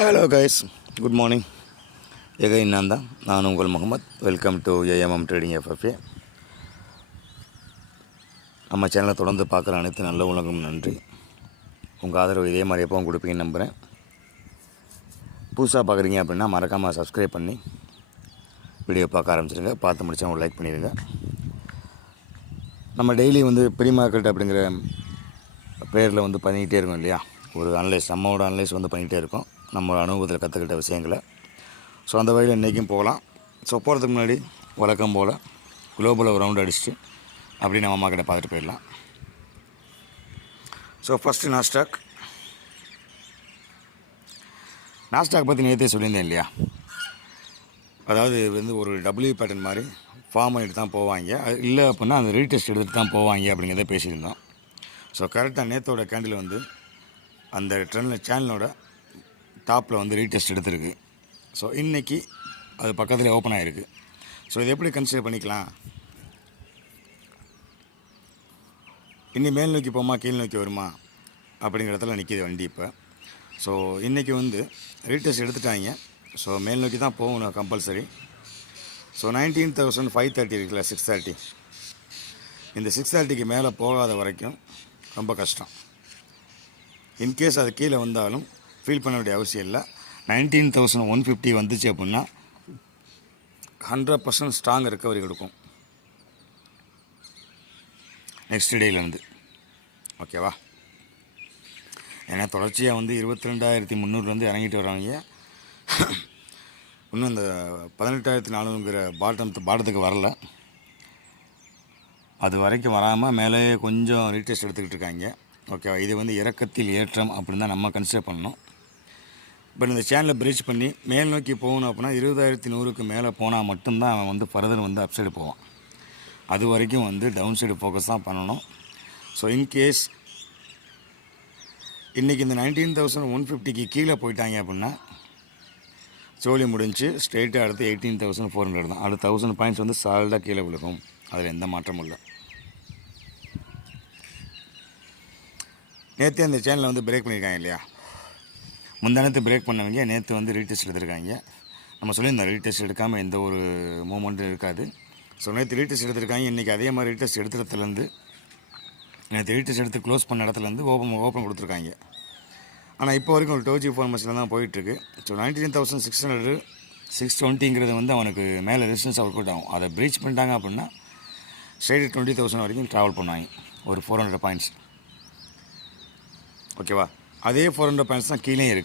Hello guys, good morning. Again நான் உங்கள் முகமது. Welcome to AMM trading FFA. நம்ம சேனலை தொடர்ந்து பார்க்குற அனைத்து நல்ல உலகம் நன்றி. உங்கள் ஆதரவு இதே மாதிரி எப்போவும் கொடுப்பீங்கன்னு நம்புகிறேன். புதுசாக பார்க்குறீங்க அப்படின்னா மறக்காமல் சப்ஸ்கிரைப் பண்ணி வீடியோ பார்க்க ஆரம்பிச்சிருங்க. பார்த்து முடிச்சா ஒரு லைக் பண்ணிடுங்க. நம்ம டெய்லி ப்ரீ மார்க்கெட் அப்படிங்கிற பேரில் பண்ணிக்கிட்டே இருக்கோம் இல்லையா? ஒரு அனலைஸ், நம்மளோட அனலைஸ் பண்ணிக்கிட்டே இருக்கோம், நம்ம அனுபவத்தில் கற்றுக்கிட்ட விஷயங்களை. ஸோ அந்த வகையில் இன்றைக்கும் போகலாம். ஸோ போகிறதுக்கு முன்னாடி வழக்கம் போல் குளோபலில் ஒரு ரவுண்ட் அடிச்சுட்டு அப்படி நம்ம மார்க்கெட்டை பார்த்துட்டு போயிடலாம். ஸோ ஃபஸ்ட்டு நாஸ்டாக் பற்றி நேற்றே சொல்லியிருந்தேன் இல்லையா? அதாவது ஒரு டபிள்யூ பேட்டர்ன் மாதிரி ஃபார்ம் பண்ணிட்டு தான் போவாங்க, அது இல்லை அப்படின்னா அந்த ரீடெஸ்ட் எடுத்துகிட்டு தான் போவாங்க அப்படிங்கிறத பேசியிருந்தோம். ஸோ கரெக்டாக நேற்றோட கேண்டில் அந்த ட்ரெண்டில் சேனலோட டாப்பில் ரீடெஸ்ட் எடுத்துருக்கு. ஸோ இன்றைக்கி அது பக்கத்தில் ஓப்பன் ஆகிருக்கு. ஸோ இது எப்படி கன்சிடர் பண்ணிக்கலாம்? இன்னி மேல் நோக்கி போமா கீழ் நோக்கி வருமா அப்படிங்கிறதுல நிற்கிது வண்டி இப்போ. ஸோ இன்றைக்கி ரீடெஸ்ட் எடுத்துட்டாங்க. ஸோ மேல் நோக்கி தான் போகணும் கம்பல்சரி. ஸோ 19,530 இருக்குல்ல, 630, இந்த 630க்கு மேலே போகாத வரைக்கும் ரொம்ப கஷ்டம். இன்கேஸ் அது கீழே வந்தாலும் ஃபீல் பண்ண வேண்டிய அவசியம் இல்லை. 19,150 வந்துச்சு அப்படின்னா 100% ஸ்ட்ராங் ரெக்கவரி கொடுக்கும் நெக்ஸ்ட் டேலேருந்து. ஓகேவா? ஏன்னா தொடர்ச்சியாக 22,300 இறங்கிட்டு வர்றவங்க இன்னும் இந்த 18,400ங்கிற பாட்டத்துக்கு வரல. அது வரைக்கும் வராமல் மேலே கொஞ்சம் ரீடெஸ்ட் எடுத்துக்கிட்டு இருக்காங்க. ஓகேவா? இது இறக்கத்தில் ஏற்றம் அப்படின்னு தான் நம்ம கன்சிடர் பண்ணணும். பட் இந்த சேனலை பிரீச் பண்ணி மேல் நோக்கி போகணும் அப்படின்னா 20,100க்கு மேலே போனால் மட்டும்தான் அவன் ஃபர்தர் அப்சைடு போவான். அது வரைக்கும் டவுன் சைடு ஃபோக்கஸ் தான் பண்ணணும். ஸோ இன்கேஸ் இன்றைக்கி இந்த 19,150க்கு கீழே போயிட்டாங்க அப்படின்னா சோழி முடிஞ்சு ஸ்ட்ரெயிட்டாக அடுத்து 18,400 தான். அடுத்த 1000 பாயிண்ட்ஸ் சால்டாக கீழே விழுகும். அதில் எந்த மாற்றமும் இல்லை. நேற்று அந்த சேனலில் பிரேக் பண்ணியிருக்காங்க இல்லையா? முந்தானத்து பிரேக் பண்ணவங்க நேற்று ரீடெஸ்ட் எடுத்திருக்காங்க. நம்ம சொல்லியிருந்தோம் ரீடெஸ்ட் எடுக்காமல் எந்த ஒரு மூமெண்ட்டும் இருக்காது. ஸோ நேற்று ரீடெஸ்ட் எடுத்திருக்காங்க. இன்றைக்கி அதே மாதிரி ரீடெஸ்ட் எடுத்துறதுலேருந்து நேற்று ரீடெஸ்ட் எடுத்து க்ளோஸ் பண்ண இடத்துலேருந்து ஓப்பன் கொடுத்துருக்காங்க. ஆனால் இப்போ வரைக்கும் ஒரு டோஜி ஃபார்மேஷனில் தான் போயிட்டுருக்கு. ஸோ 19,600 620ங்கிறது அவனுக்கு மேலே ரெசிஸ்டன்ஸ் ஒர்க் அவுட் ஆகும். அதை பிரீச் பண்ணிட்டாங்க அப்படின்னா ஸ்ட்ரைட் 20,000 வரைக்கும் ட்ராவல் பண்ணுவாங்க, ஒரு 400 பாயிண்ட்ஸ். ஓகேவா? அதே 400 பாயிண்ட்ஸ் தான் கீழே இருக்குது.